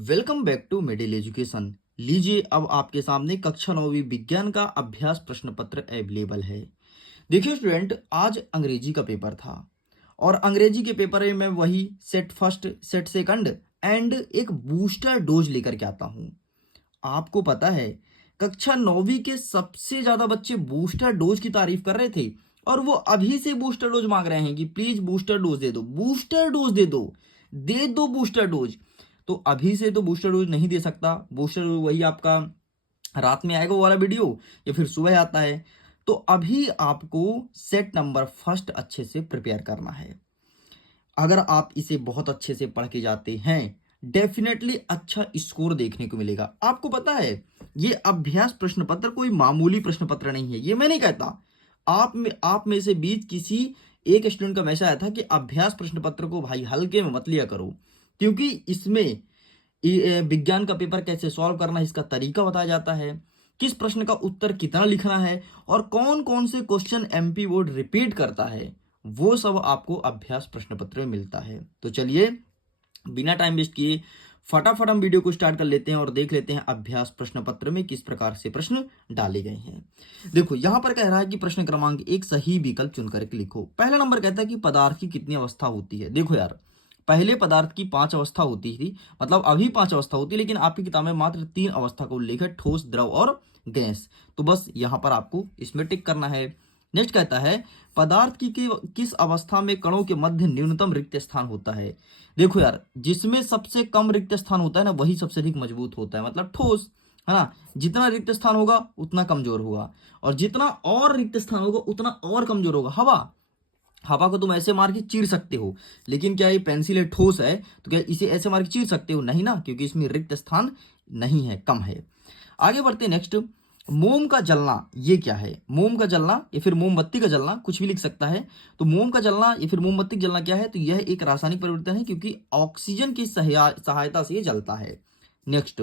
Welcome back to middle education. लीजिए अब आपके सामने कक्षा 9वीं विज्ञान का अभ्यास प्रश्न पत्र अवेलेबल है। देखिए स्टूडेंट, आज अंग्रेजी का पेपर था और अंग्रेजी के पेपर में वही set first set second and एक बूस्टर डोज लेकर के आता हूँ। आपको पता है कक्षा 9वीं के सबसे ज्यादा बच्चे बूस्टर डोज की तारीफ कर रहे थे और वो अभी से बूस्टर डोज मांग रहे हैं कि प्लीज बूस्टर डोज दे दो, बूस्टर डोज दे दो बूस्टर डोज। तो अभी से तो बूस्टर डोज नहीं दे सकता। बूस्टर डोज वही आपका रात में आएगा वो वाला वीडियो या फिर सुबह आता है। तो अभी आपको सेट नंबर फर्स्ट अच्छे से प्रिपेयर करना है। अगर आप इसे बहुत अच्छे से पढ़ के जाते हैं डेफिनेटली अच्छा स्कोर देखने को मिलेगा। आपको पता है ये अभ्यास प्रश्न पत्र कोई मामूली प्रश्न पत्र नहीं है, ये मैं नहीं कहता। आप में से बीच किसी एक स्टूडेंट का मैसेज आया था कि अभ्यास प्रश्न पत्र को भाई हल्के में मत लिया करो, क्योंकि इसमें विज्ञान का पेपर कैसे सॉल्व करना है इसका तरीका बताया जाता है, किस प्रश्न का उत्तर कितना लिखना है और कौन कौन से क्वेश्चन एमपी बोर्ड रिपीट करता है, वो सब आपको अभ्यास प्रश्न पत्र में मिलता है। तो चलिए बिना टाइम वेस्ट किए फटाफट हम वीडियो को स्टार्ट कर लेते हैं और देख लेते हैं अभ्यास प्रश्न पत्र में किस प्रकार से प्रश्न डाले गए हैं। देखो यहां पर कह रहा है कि प्रश्न क्रमांक 1 सही विकल्प चुनकर के लिखो। पहला नंबर कहता है कि पदार्थ की कितनी अवस्था होती है। देखो यार, पहले पदार्थ की 5 अवस्था होती थी, मतलब अभी 5 अवस्था होती है, लेकिन आपकी किताब में मात्र 3 अवस्था का उल्लेख है, ठोस, द्रव और गैस। तो बस यहां पर आपको इसमें टिक करना है। नेक्स्ट कहता है पदार्थ की किस अवस्था में कणों के मध्य न्यूनतम रिक्त स्थान होता है। देखो यार, जिसमें सबसे कम रिक्त स्थान होता है ना वही सबसे अधिक मजबूत होता है, मतलब ठोस, है ना। जितना रिक्त स्थान होगा उतना कमजोर होगा और जितना और रिक्त स्थान होगा उतना और कमजोर होगा। हवा, हवा को तुम ऐसे मार के चीर सकते हो, लेकिन क्या ये पेंसिल है, ठोस है, तो क्या इसे ऐसे मार के चीर सकते हो? नहीं ना, क्योंकि इसमें रिक्त स्थान नहीं है, कम है। आगे बढ़ते नेक्स्ट। मोम का जलना ये क्या है? मोम का जलना या फिर मोमबत्ती का जलना, कुछ भी लिख सकता है। तो मोम का जलना या फिर मोमबत्ती का जलना क्या है? तो यह एक रासायनिक परिवर्तन है, क्योंकि ऑक्सीजन की सहायता से ये जलता है। नेक्स्ट,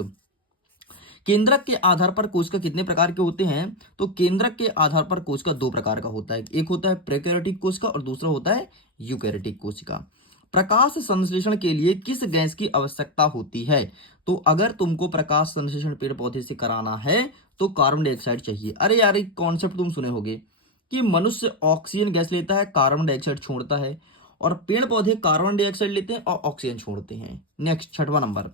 केंद्रक के आधार पर कोशिका कितने प्रकार के होते हैं? तो केंद्रक के आधार पर कोशिका 2 प्रकार का होता है, एक होता है प्रोकैरियोटिक कोशिका और दूसरा होता है यूकैरियोटिक कोशिका। प्रकाश संश्लेषण के लिए किस गैस की आवश्यकता होती है? तो अगर तुमको प्रकाश संश्लेषण पेड़ पौधे से कराना है तो कार्बन डाइऑक्साइड चाहिए। अरे यार, एक कॉन्सेप्ट तुम सुने होगे कि मनुष्य ऑक्सीजन गैस लेता है, कार्बन डाइऑक्साइड छोड़ता है, और पेड़ पौधे कार्बन डाइऑक्साइड लेते हैं और ऑक्सीजन छोड़ते हैं। नेक्स्ट, छठवां नंबर,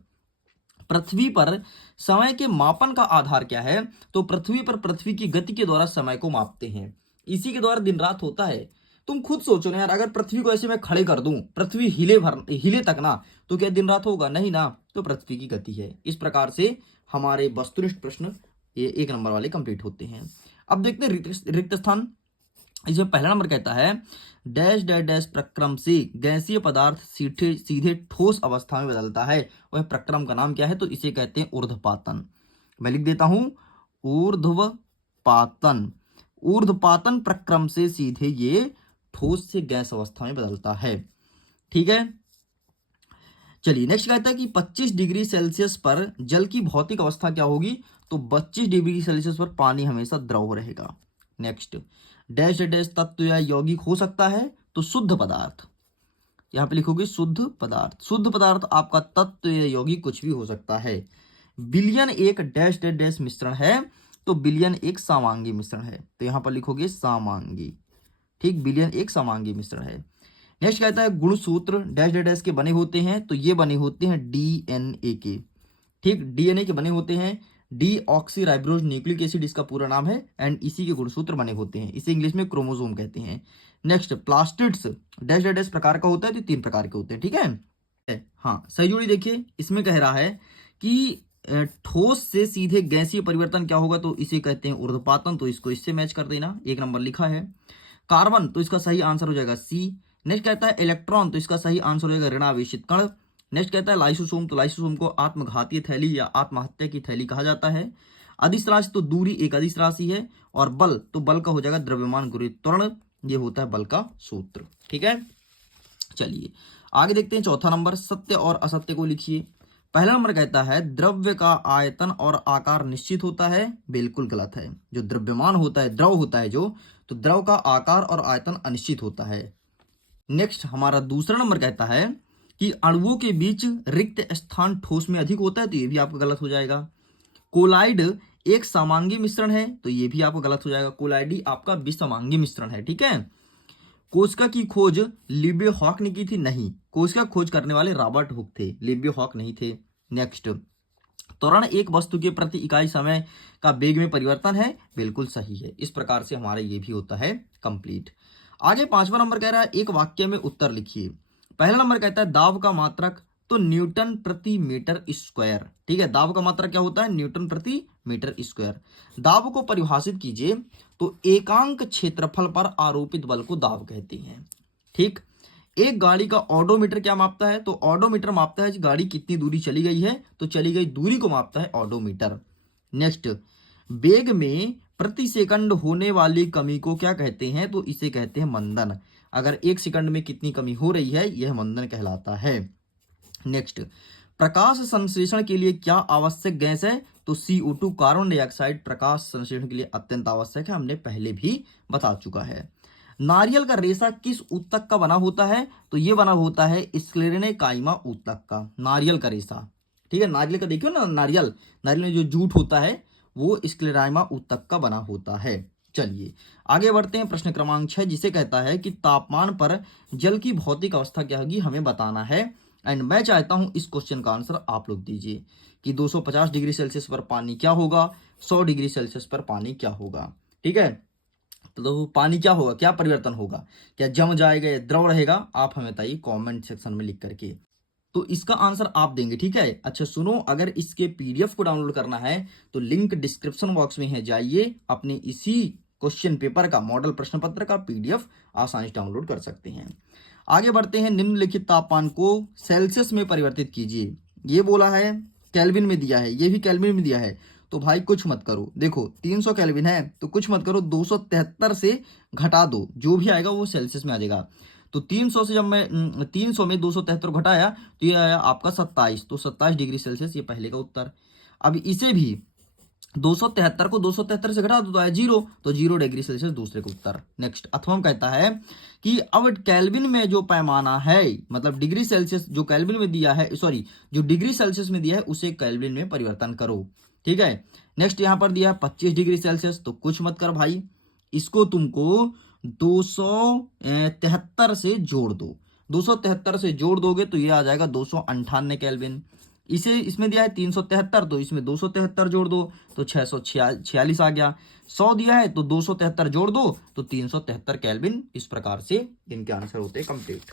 पृथ्वी पर समय के मापन का आधार क्या है? तो पृथ्वी पर पृथ्वी की गति के द्वारा समय को मापते हैं, इसी के द्वारा दिन रात होता है। तुम खुद सोचो ना यार, अगर पृथ्वी को ऐसे मैं खड़े कर दूं, पृथ्वी हिले तक ना, तो क्या दिन रात होगा? नहीं ना। तो पृथ्वी की गति है। इस प्रकार से हमारे वस्तुनिष्ठ प्रश्न ये 1 नंबर वाले कंप्लीट होते हैं। अब देखते हैं रिक्त स्थान। इसमें पहला नंबर कहता है डैश डैश डैश प्रक्रम से गैसीय पदार्थ सीधे सीधे ठोस अवस्था में बदलता है, वह प्रक्रम का नाम क्या है? तो इसे कहते हैं ऊर्ध्वपातन। मैं लिख देता हूं, ऊर्ध्वपातन। ऊर्ध्वपातन प्रक्रम से सीधे ये ठोस से गैस अवस्था में बदलता है। ठीक है, चलिए नेक्स्ट कहता है कि 25 डिग्री सेल्सियस पर जल की भौतिक अवस्था क्या होगी? तो 25 डिग्री सेल्सियस पर पानी हमेशा द्रव रहेगा। नेक्स्ट, डैश डैश तत्व या यौगिक हो सकता है? तो शुद्ध पदार्थ, यहां पे लिखोगे शुद्ध पदार्थ। शुद्ध पदार्थ आपका तत्व या यौगिक कुछ भी हो सकता है। विलयन एक डैश डैश डैश मिश्रण है, तो विलयन एक समांगी मिश्रण है, तो यहां पर लिखोगे समांगी। ठीक, विलयन एक समांगी मिश्रण है। नेक्स्ट कहता है गुणसूत्र डैश डैश डैश के बने होते हैं, तो ये बने होते हैं डीएनए के। ठीक, डीएनए के बने होते हैं, D oxy ribose nucleic acid इसका पूरा नाम है, एंड इसी के गुणसूत्र बने होते हैं, इसे इंग्लिश में क्रोमोसोम कहते हैं। Next, plastids dash dash dash प्रकार का होता है, तो 3 प्रकार के होते हैं। ठीक है, हाँ सही जोड़ी। देखिए इसमें कह रहा है कि ठोस से सीधे गैसीय परिवर्तन क्या होगा? तो इसे कहते हैं ऊर्ध्वपातन, तो इसको इससे मैच कर देना, 1 नंबर लिखा है। कार्बन, तो इसका सही आंसर हो जाएगा सी। नेक्स्ट कहता है इलेक्ट्रॉन, तो इसका सही आंसर हो जाएगा ऋणावेशित कण। नेक्स्ट कहता है लाइसोसोम, तो लाइसोसोम को आत्मघातीय थैली या आत्महत्या की थैली कहा जाता है। अदिश राशि, तो दूरी एक अदिश राशि है। और बल, तो बल का हो जाएगा द्रव्यमान गुरुत्व त्वरण, ये होता है बल का सूत्र। ठीक है, चलिए आगे देखते हैं। चौथा नंबर, सत्य और असत्य को लिखिए। पहला नंबर कहता है द्रव्य का आयतन और आकार निश्चित होता है, बिल्कुल गलत है। जो द्रव्यमान होता है, द्रव होता है जो, तो द्रव का आकार और आयतन अनिश्चित होता है। नेक्स्ट हमारा दूसरा नंबर कहता है कि अणुओं के बीच रिक्त स्थान ठोस में अधिक होता है, तो ये भी आपका गलत हो जाएगा। कोलाइड एक समांगी मिश्रण है, तो ये भी आपका गलत हो जाएगा। कोलाइडी आपका विसमांगी मिश्रण है, ठीक है। कोशिका की खोज लिबियो हॉक ने की थी, नहीं, कोशिका खोज करने वाले रॉबर्ट हुक थे, लिबियो हॉक नहीं थे। नेक्स्ट, त्वरण एक वस्तु के प्रति इकाई समय का वेग में परिवर्तन है, बिल्कुल सही है। इस प्रकार से हमारा ये भी होता है कंप्लीट। आगे 5वां नंबर कह रहा है एक वाक्य में उत्तर लिखिए। पहला नंबर कहता है दाब का मात्रक, तो न्यूटन प्रति मीटर स्क्वायर, ठीक है। दाब का मात्रक क्या होता है? न्यूटन प्रति मीटर स्क्वायर। दाब को परिभाषित कीजिए, तो एकांक क्षेत्रफल पर आरोपित बल को दाब कहते हैं, ठीक। एक गाड़ी का ऑडोमीटर क्या मापता है? तो ऑडोमीटर मापता है कि गाड़ी कितनी दूरी चली गई है, तो चली गई दूरी को मापता है ऑडोमीटर। नेक्स्ट, वेग में प्रति सेकंड होने वाली कमी को क्या कहते हैं? तो इसे कहते हैं मंदन। अगर 1 सेकंड में कितनी कमी हो रही है, यह मंदन कहलाता है। नेक्स्ट, प्रकाश संश्लेषण के लिए क्या आवश्यक गैस है? तो CO2 कार्बन डाइऑक्साइड प्रकाश संश्लेषण के लिए अत्यंत आवश्यक है, हमने पहले भी बता चुका है। नारियल का रेशा किस ऊतक का बना होता है? तो ये बना होता है स्क्लेरेनेकाइमा ऊतक का, नारियल का रेशा, ठीक है। नारियल का देखियो ना, नारियल में जो जूट होता है वो स्क्लेराइमा ऊतक का बना होता है। चलिए आगे बढ़ते हैं। प्रश्न क्रमांक 6 जिसे कहता है कि तापमान पर जल की भौतिक अवस्था क्या होगी, हमें बताना है। एंड मैं चाहता हूं इस क्वेश्चन का आंसर आप लोग दीजिए कि 250 डिग्री सेल्सियस पर पानी क्या होगा, 100 डिग्री सेल्सियस पर पानी क्या होगा, ठीक है। तो पानी क्या होगा, क्या परिवर्तन होगा, क्या जम जाएगा या द्रव रहेगा? आप हमें बताइए कमेंट सेक्शन में लिख करके, तो इसका आंसर आप देंगे, ठीक है। अच्छा सुनो, अगर इसके PDF को डाउनलोड करना है तो लिंक डिस्क्रिप्शन बॉक्स में है, जाइए अपने इसी क्वेश्चन पेपर का मॉडल प्रश्न पत्र का PDF आसानी से डाउनलोड कर सकते हैं। आगे बढ़ते हैं। निम्नलिखित तापमान को सेल्सियस में परिवर्तित कीजिए। ये बोला है केल्विन में दिया है, ये भी केल्विन में दिया है, तो भाई कुछ मत करो। देखो 300 केल्विन है तो कुछ मत करो, 273 से घटा दो, जो भी आएगा वो सेल्सियस में आ जाएगा। तो 300 से जब मैं 300 में 273 घटाया तो ये आया आपका 27, तो 27 डिग्री सेल्सियस, ये पहले का उत्तर। अब इसे भी 273 को 273 से घटा दो तो आया 0, तो 0 डिग्री सेल्सियस दूसरे का उत्तर। नेक्स्ट, अथवा कहता है कि अब केल्विन में जो पैमाना है, मतलब डिग्री सेल्सियस जो केल्विन में दिया है, सॉरी जो डिग्री सेल्सियस में दिया है उसे केल्विन में परिवर्तन करो, ठीक है। नेक्स्ट यहां पर दिया है 25 डिग्री सेल्सियस, तो कुछ मत कर भाई, इसको तुमको 273 से जोड़ दो, 273 से जोड़ दोगे तो ये आ जाएगा 298 केल्विन। इसे इसमें दिया है 373, तो इसमें 273 जोड़ दो तो 646 आ गया। 100 दिया है तो 273 जोड़ दो तो 373 केल्विन। इस प्रकार से इनके आंसर होते हैं कंप्लीट।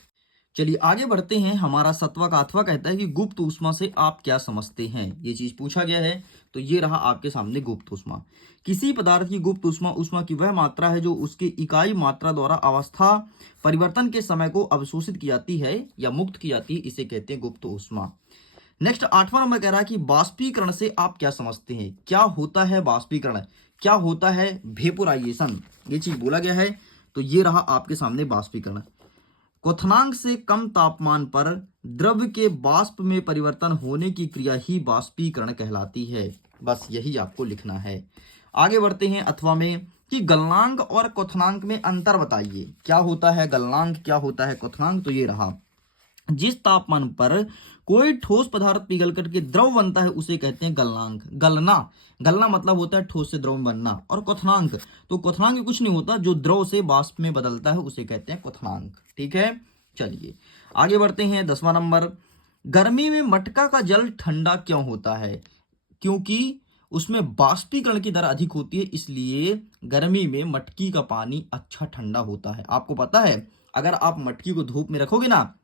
चलिए आगे बढ़ते हैं। हमारा 7वां का अथवा कहता है कि गुप्त ऊष्मा से आप क्या समझते हैं, ये चीज पूछा गया है। तो ये रहा आपके सामने गुप्त ऊष्मा। किसी पदार्थ की गुप्त ऊष्मा ऊष्मा की वह मात्रा है जो उसकी इकाई मात्रा द्वारा अवस्था परिवर्तन के समय को अवशोषित की जाती है या मुक्त की जाती है, इसे कहते हैं गुप्त ऊष्मा। नेक्स्ट 8वां नंबर कह रहा है कि बाष्पीकरण से आप क्या समझते हैं, क्या होता है बाष्पीकरण, क्या होता है वेपोराइजेशन, ये चीज बोला गया है। तो ये रहा आपके सामने बाष्पीकरण। क्वथनांक से कम तापमान पर द्रव्य के वाष्प में परिवर्तन होने की क्रिया ही बाष्पीकरण कहलाती है। बस यही आपको लिखना है। आगे बढ़ते हैं अथवा में कि गलनांक और क्वथनांक में अंतर बताइए, क्या होता है गलनांक, क्या होता है क्वथनांक। तो ये रहा, जिस तापमान पर कोई ठोस पदार्थ पिघल करके द्रव बनता है उसे कहते हैं गलनांक। गलना मतलब होता है ठोस से द्रव में बनना, और क्वथनांक, तो क्वथनांक कुछ नहीं होता, जो द्रव से वाष्प में बदलता है उसे कहते हैं क्वथनांक, ठीक है। चलिए आगे बढ़ते हैं। 10वां नंबर, गर्मी में मटका का जल ठंडा क्यों होता है? क्योंकि उसमें वाष्पीकरण की दर अधिक होती है, इसलिए गर्मी में मटकी का पानी अच्छा ठंडा होता है। आपको पता है अगर आप मटकी को धूप में रखोगे ना,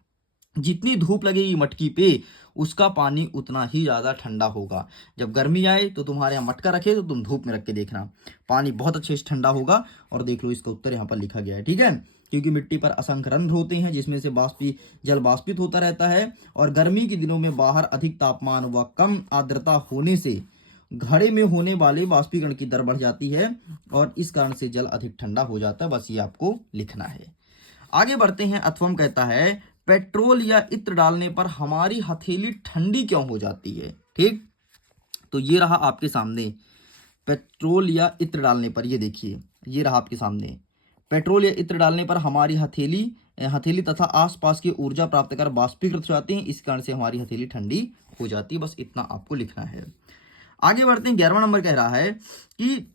जितनी धूप लगेगी मटकी पे उसका पानी उतना ही ज्यादा ठंडा होगा। जब गर्मी आए तो तुम्हारे यहाँ मटका रखे तो तुम धूप में रख के देखना, पानी बहुत अच्छे से ठंडा होगा। और देख लो इसका उत्तर यहाँ पर लिखा गया है, ठीक है। क्योंकि मिट्टी पर असंख्य रंध्र होते हैं जिसमें से जल वाष्पित होता रहता है, और गर्मी के दिनों में बाहर अधिक तापमान व कम आर्द्रता होने से घड़े में होने वाले वाष्पीकरण की दर बढ़ जाती है, और इस कारण से जल अधिक ठंडा हो जाता है। बस ये आपको लिखना है। आगे बढ़ते हैं। अथवम कहता है पेट्रोल या इत्र डालने पर हमारी हथेली ठंडी क्यों हो जाती है, ठीक। तो ये रहा आपके सामने पेट्रोल या इत्र डालने पर, ये देखिए ये रहा आपके सामने, पेट्रोल या इत्र डालने पर हमारी हथेली हथेली तथा आसपास की ऊर्जा प्राप्त कर बाष्पीकृत हो जाती है, इस कारण से हमारी हथेली ठंडी हो जाती है। बस इतना आपको लिखना है। आगे बढ़ते हैं। 11वां नंबर कह रहा है कि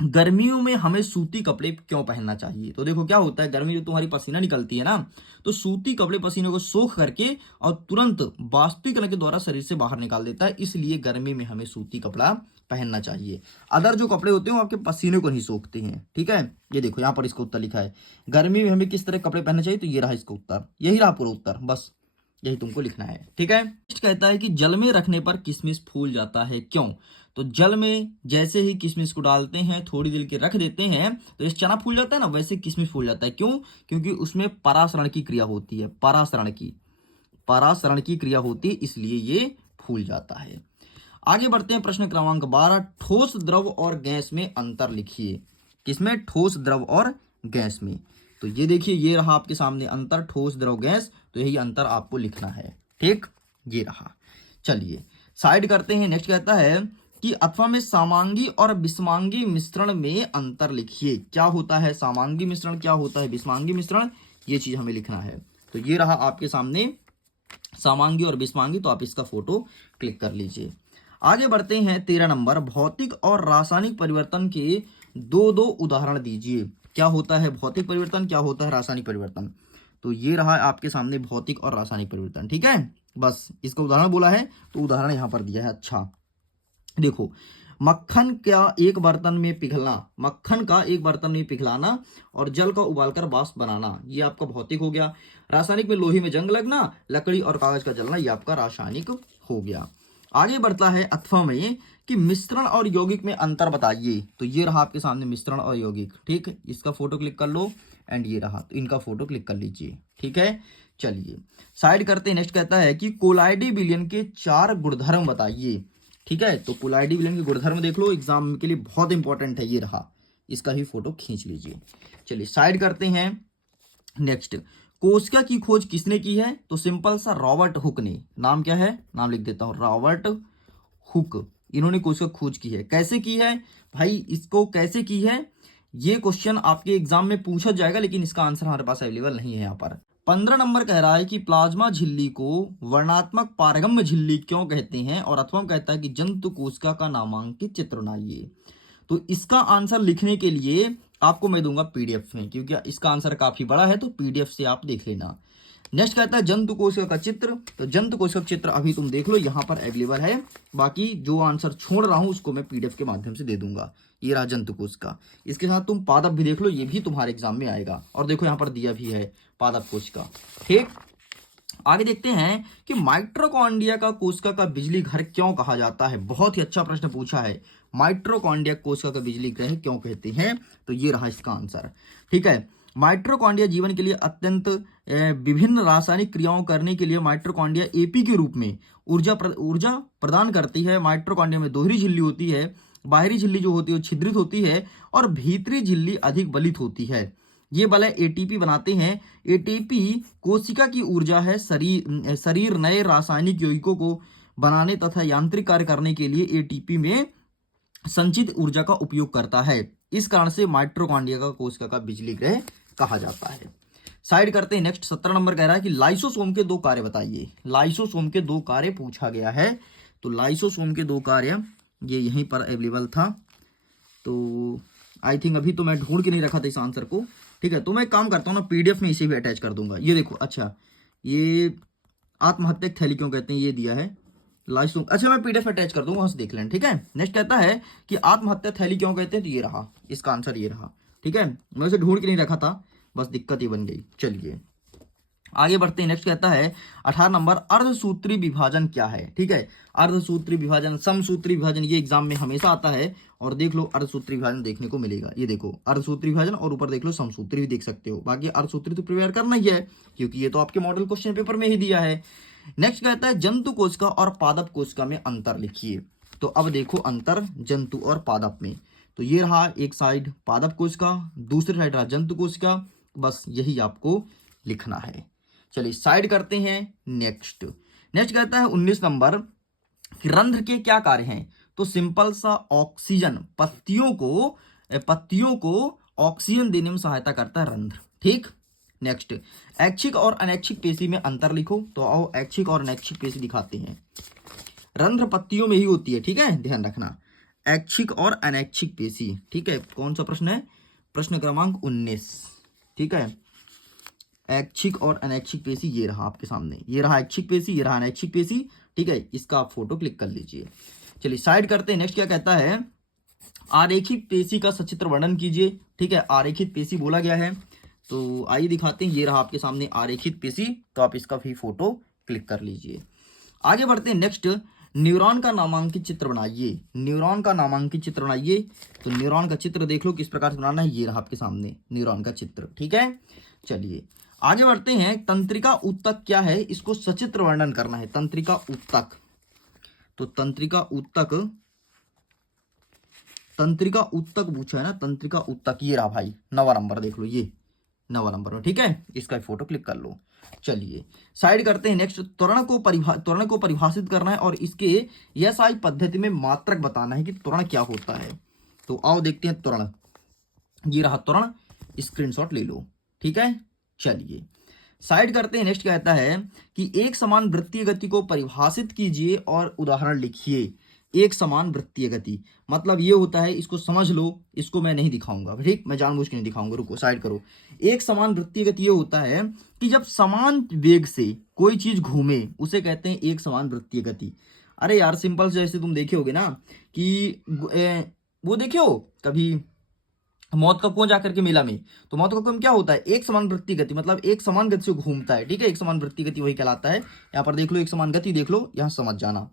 गर्मियों में हमें सूती कपड़े क्यों पहनना चाहिए। तो देखो क्या होता है, गर्मी में तुम्हारी पसीना निकलती है ना, तो सूती कपड़े पसीने को सोख करके और तुरंत वाष्पीकरण के द्वारा शरीर से बाहर निकाल देता है, इसलिए गर्मी में हमें सूती कपड़ा पहनना चाहिए। अदर जो कपड़े होते हैं वो आपके पसीने को नहीं सोखते हैं, ठीक है। ये देखो यहाँ पर इसका उत्तर लिखा है, गर्मी में हमें किस तरह कपड़े पहनना चाहिए, तो ये रहा इसका उत्तर, यही रहा पूरा उत्तर, बस यही तुमको लिखना है, ठीक है। नेक्स्ट कहता है कि जल में रखने पर किशमिश फूल जाता है, क्यों। तो जल में जैसे ही किशमिश को डालते हैं, थोड़ी देर के रख देते हैं, तो इस चना फूल जाता है ना, वैसे किशमिश फूल जाता है। क्यों? क्योंकि उसमें परासरण की क्रिया होती है, परासरण की क्रिया होती है, इसलिए ये फूल जाता है। आगे बढ़ते हैं। प्रश्न क्रमांक 12, ठोस द्रव और गैस में अंतर लिखिए। किसमें? ठोस द्रव और गैस में। तो ये देखिए, ये रहा आपके सामने अंतर, ठोस द्रव गैस, तो यही अंतर आपको लिखना है, ठीक, ये रहा। चलिए साइड करते हैं। नेक्स्ट कहता है कि अथवा में समांगी और विषमांगी मिश्रण में अंतर लिखिए। क्या होता है समांगी मिश्रण, क्या होता है विषमांगी मिश्रण, ये चीज हमें लिखना है। तो ये रहा आपके सामने समांगी और विषमांगी, तो आप इसका फोटो क्लिक कर लीजिए। आगे बढ़ते हैं। 13 नंबर, भौतिक और रासायनिक परिवर्तन के दो दो उदाहरण दीजिए। क्या होता है भौतिक परिवर्तन, क्या होता है रासायनिक परिवर्तन। तो ये रहा आपके सामने भौतिक और रासायनिक परिवर्तन, ठीक है। बस इसका उदाहरण बोला है, तो उदाहरण यहां पर दिया है। अच्छा देखो, मक्खन का एक बर्तन में पिघलाना और जल का उबालकर वाष्प बनाना, ये आपका भौतिक हो गया। रासायनिक में लोहे में जंग लगना, लकड़ी और कागज का जलना, ये आपका रासायनिक हो गया। आगे बढ़ता है अथवा में कि मिश्रण और यौगिक में अंतर बताइए। तो ये रहा आपके सामने मिश्रण और यौगिक, ठीक, इसका फोटो क्लिक कर लो, एंड ये रहा, तो इनका फोटो क्लिक कर लीजिए, ठीक है। चलिए साइड करते हैं। नेक्स्ट कहता है कि कोलाइडी विलयन के 4 गुणधर्म बताइए, ठीक है। तो कोलाइडी विलयन के गुणधर्म देख लो, एग्जाम के लिए बहुत इंपॉर्टेंट है, ये रहा, इसका ही फोटो खींच लीजिए। चलिए साइड करते हैं। नेक्स्ट, कोशिका की खोज किसने की है। तो सिंपल सा रॉबर्ट हुक ने। नाम क्या है, नाम लिख देता हूं, रॉबर्ट हुक, इन्होंने कोशिका खोज की है। कैसे की है भाई, इसको कैसे की है, ये क्वेश्चन आपके एग्जाम में पूछा जाएगा, लेकिन इसका आंसर हमारे पास अवेलेबल नहीं है यहाँ पर। 15 नंबर कह रहा है कि प्लाज्मा झिल्ली को वर्णात्मक पारगम्य झिल्ली क्यों कहते हैं, और अथवा कहता है कि जंतु कोशिका का नामांकित चित्र बनाइए। तो इसका आंसर लिखने के लिए आपको मैं दूंगा पीडीएफ में, क्योंकि इसका आंसर काफी बड़ा है, तो पीडीएफ से आप देख लेना। नेक्स्ट कहता है जंतु कोशिका का चित्र। तो जंतु कोशिका का चित्र अभी तुम देख लो, यहाँ पर अवेलेबल है, बाकी जो आंसर छोड़ रहा हूं उसको मैं पीडीएफ के माध्यम से दे दूंगा। ये रहा जंतु कोशिका, इसके साथ तुम पादप भी देख लो, ये भी तुम्हारे एग्जाम में आएगा। और देखो यहाँ पर दिया भी है पादप कोशिका, ठीक। आगे देखते हैं कि माइटोकॉन्ड्रिया का कोशिका का बिजली घर क्यों कहा जाता है। बहुत ही अच्छा प्रश्न पूछा है, माइटोकॉन्ड्रिया कोशिका का बिजली ग्रह क्यों कहते हैं। तो ये रहा इसका आंसर, ठीक है। माइटोकॉन्ड्रिया जीवन के लिए अत्यंत विभिन्न रासायनिक क्रियाओं करने के लिए माइटोकॉन्ड्रिया एपी के रूप में ऊर्जा प्रदान करती है। माइटोकॉन्ड्रिया में दोहरी झिल्ली होती है, बाहरी झिल्ली जो होती है वो छिद्रित होती है, और भीतरी झिल्ली अधिक बलित होती है। ये बल एटीपी बनाते हैं। एटीपी कोशिका की ऊर्जा है। शरीर नए रासायनिक यौगिकों को बनाने तथा यांत्रिक कार्य करने के लिए एटीपी में संचित ऊर्जा का उपयोग करता है। इस कारण से माइटोकॉन्ड्रिया का कोशिका का बिजली ग्रह कहा जाता है। साइड करते हैं। नेक्स्ट 17 नंबर कह रहा है कि लाइसोसोम के 2 कार्य बताइए। लाइसोसोम के 2 कार्य पूछा गया है। तो लाइसोसोम के 2 कार्य ये यहीं पर अवेलेबल था, तो आई थिंक अभी तो मैं ढूंढ के नहीं रखा था इस आंसर को, ठीक है। तो मैं काम करता हूँ ना, पीडीएफ में इसे भी अटैच कर दूंगा। ये देखो, अच्छा ये आत्महत्या थैली क्यों कहते हैं, ये दिया है लाइसोसोम। अच्छा मैं पीडीएफ अटैच कर दूंगा, वहां से देख लें, ठीक है। नेक्स्ट कहता है कि आत्महत्या थैली क्यों कहते हैं। तो ये रहा इसका आंसर, ये रहा, ठीक है। मैं उसे ढूंढ के नहीं रखा था, बस दिक्कत ही बन गई। चलिए आगे बढ़ते हैं। नेक्स्ट कहता है 18 नंबर, अर्धसूत्री विभाजन क्या है, ठीक है। अर्धसूत्री विभाजन, समसूत्री विभाजन, ये एग्जाम में हमेशा आता है, और देख लो अर्धसूत्री विभाजन देखने को मिलेगा। ये देखो अर्धसूत्री विभाजन, और ऊपर देख लो समसूत्री भी देख सकते हो। बाकी अर्धसूत्री तो प्रिपेयर करना ही है, क्योंकि ये तो आपके मॉडल क्वेश्चन पेपर में ही दिया है। नेक्स्ट कहता है जंतु कोशिका और पादप कोशिका में अंतर लिखिए। तो अब देखो अंतर जंतु और पादप में। तो ये रहा एक साइड पादप कोशिका, दूसरी साइड रहा जंतु कोशिका, बस यही आपको लिखना है। चलिए साइड करते हैं। नेक्स्ट कहता है 19 नंबर कि रंध्र के क्या कार्य हैं। तो सिंपल सा ऑक्सीजन, पत्तियों को ऑक्सीजन देने में सहायता करता है रंध्र, ठीक। नेक्स्ट, ऐच्छिक और अनैच्छिक पेशी में अंतर लिखो। तो आओ ऐच्छिक और अनैच्छिक पेशी दिखाते हैं। रंध्र पत्तियों में ही होती है, ठीक है, ध्यान रखना, ऐच्छिक और अनैच्छिक पेशी। ठीक है, कौन सा प्रश्न है? प्रश्न क्रमांक 19। ठीक है, ऐच्छिक और अनैच्छिक पेशी ये रहा आपके सामने, ये रहा ऐच्छिक पेशी, ये रहा अनैच्छिक पेशी। ठीक है, इसका आप फोटो क्लिक कर लीजिए। चलिए साइड करते हैं। नेक्स्ट क्या कहता है? आरेखित पेशी का सचित्र वर्णन कीजिए। ठीक है, आरेखित पेशी बोला गया है, तो आइए दिखाते हैं। ये रहा आपके सामने आरेखित पेशी, तो आप इसका भी फोटो क्लिक कर लीजिए। आगे बढ़ते हैं। नेक्स्ट, न्यूरॉन का नामांकित चित्र बनाइए। न्यूरॉन का नामांकित चित्र बनाइए। तो न्यूरॉन का चित्र देख लो किस प्रकार से बनाना है, ये रहा आपके सामने न्यूरॉन का चित्र। ठीक है, चलिए आगे बढ़ते हैं। तंत्रिका ऊतक क्या है, इसको सचित्र वर्णन करना है। तंत्रिका ऊतक, तो तंत्रिका ऊतक पूछा है ना, तंत्रिका ऊतक ये रहा भाई, 9वां नंबर देख लो, ये 9वां नंबर में। ठीक है, इसका फोटो क्लिक कर लो। चलिए साइड करते हैं। नेक्स्ट, त्वरण को परिभाषित करना है और इसके एसआई पद्धति में मात्रक बताना है कि त्वरण क्या होता है। तो आओ देखते हैं त्वरण। ये रहा त्वरण, स्क्रीनशॉट ले लो। ठीक है, चलिए साइड करते हैं। नेक्स्ट कहता है कि एक समान वृत्तीय गति को परिभाषित कीजिए और उदाहरण लिखिए। एक समान वृत्तीय गति मतलब ये होता है, इसको समझ लो, इसको मैं नहीं दिखाऊंगा, ठीक, मैं जानबूझ के नहीं दिखाऊंगा, रुको साइड करो। एक समान वृत्तीय गति ये होता है कि जब समान वेग से कोई चीज घूमे उसे कहते हैं एक समान वृत्तीय गति। अरे यार सिंपल से, जैसे तुम देखे होगे ना कि वो देखे हो कभी मौत का कुआं जाकर के मेला में, तो मौत का कुआं में क्या होता है? एक समान वृत्तीय गति, मतलब एक समान गति से घूमता है। ठीक है, एक समान वृत्तीय गति वही कहलाता है। यहाँ पर देख लो, एक समान गति देख लो, यहाँ समझ जाना।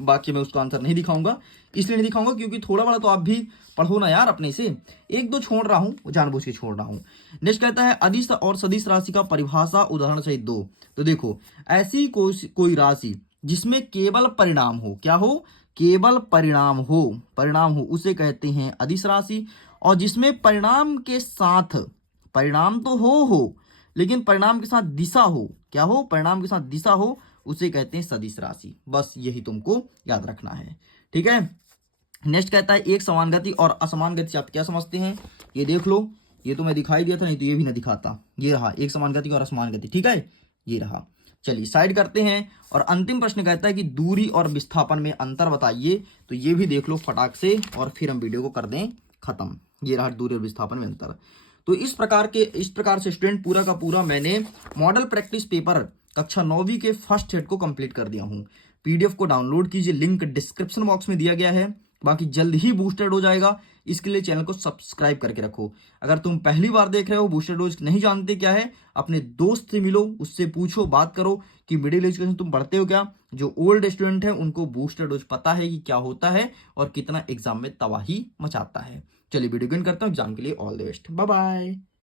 बाकी मैं उसका आंसर नहीं दिखाऊंगा, इसलिए नहीं दिखाऊंगा क्योंकि थोड़ा बड़ा तो आप भी पढ़ो ना यार अपने से, एक दो छोड़ रहा हूं, जानबूझ के छोड़ रहा हूं। नेक्स्ट कहता है अदिश और सदिश राशि का परिभाषा उदाहरण सहित दो। तो देखो, ऐसी कोई राशि जिसमें केवल परिणाम हो, क्या हो? केवल परिणाम हो उसे कहते हैं अदिश राशि। और जिसमें परिणाम के साथ, परिणाम तो हो लेकिन परिणाम के साथ दिशा हो, क्या हो? परिणाम के साथ दिशा हो, उसे कहते हैं सदिश राशि। बस यही तुमको याद रखना है। ठीक है, नेक्स्ट कहता है एक समान गति और असमान गति आप क्या समझते हैं? ये देख लो, ये तो मैं दिखाई दिया था, नहीं तो ये भी ना दिखाता। ये रहा एक समान गति और असमान गति। ठीक है, ये रहा। चलिए साइड करते हैं। और अंतिम प्रश्न कहता है कि दूरी और विस्थापन में अंतर बताइए। तो ये भी देख लो फटाक से, और फिर हम वीडियो को कर दें खत्म। ये रहा दूरी और विस्थापन में अंतर। तो इस प्रकार से स्टूडेंट पूरा का पूरा मैंने मॉडल प्रैक्टिस पेपर कक्षा 9वीं के फर्स्ट सेट को कंप्लीट कर दिया हूं। पीडीएफ को डाउनलोड कीजिए, लिंक डिस्क्रिप्शन बॉक्स में दिया गया है। बाकी जल्द ही बूस्टर डोज आएगा, इसके लिए चैनल को सब्सक्राइब करके रखो। अगर तुम पहली बार देख रहे हो, बूस्टर डोज नहीं जानते क्या है, अपने दोस्त से मिलो, उससे पूछो, बात करो कि मिडिल एजुकेशन तुम पढ़ते हो क्या। जो ओल्ड स्टूडेंट है उनको बूस्टर डोज पता है कि क्या होता है और कितना एग्जाम में तबाही मचाता है। चलिए वीडियो गेन करता हूँ, एग्जाम के लिए all the best, bye bye.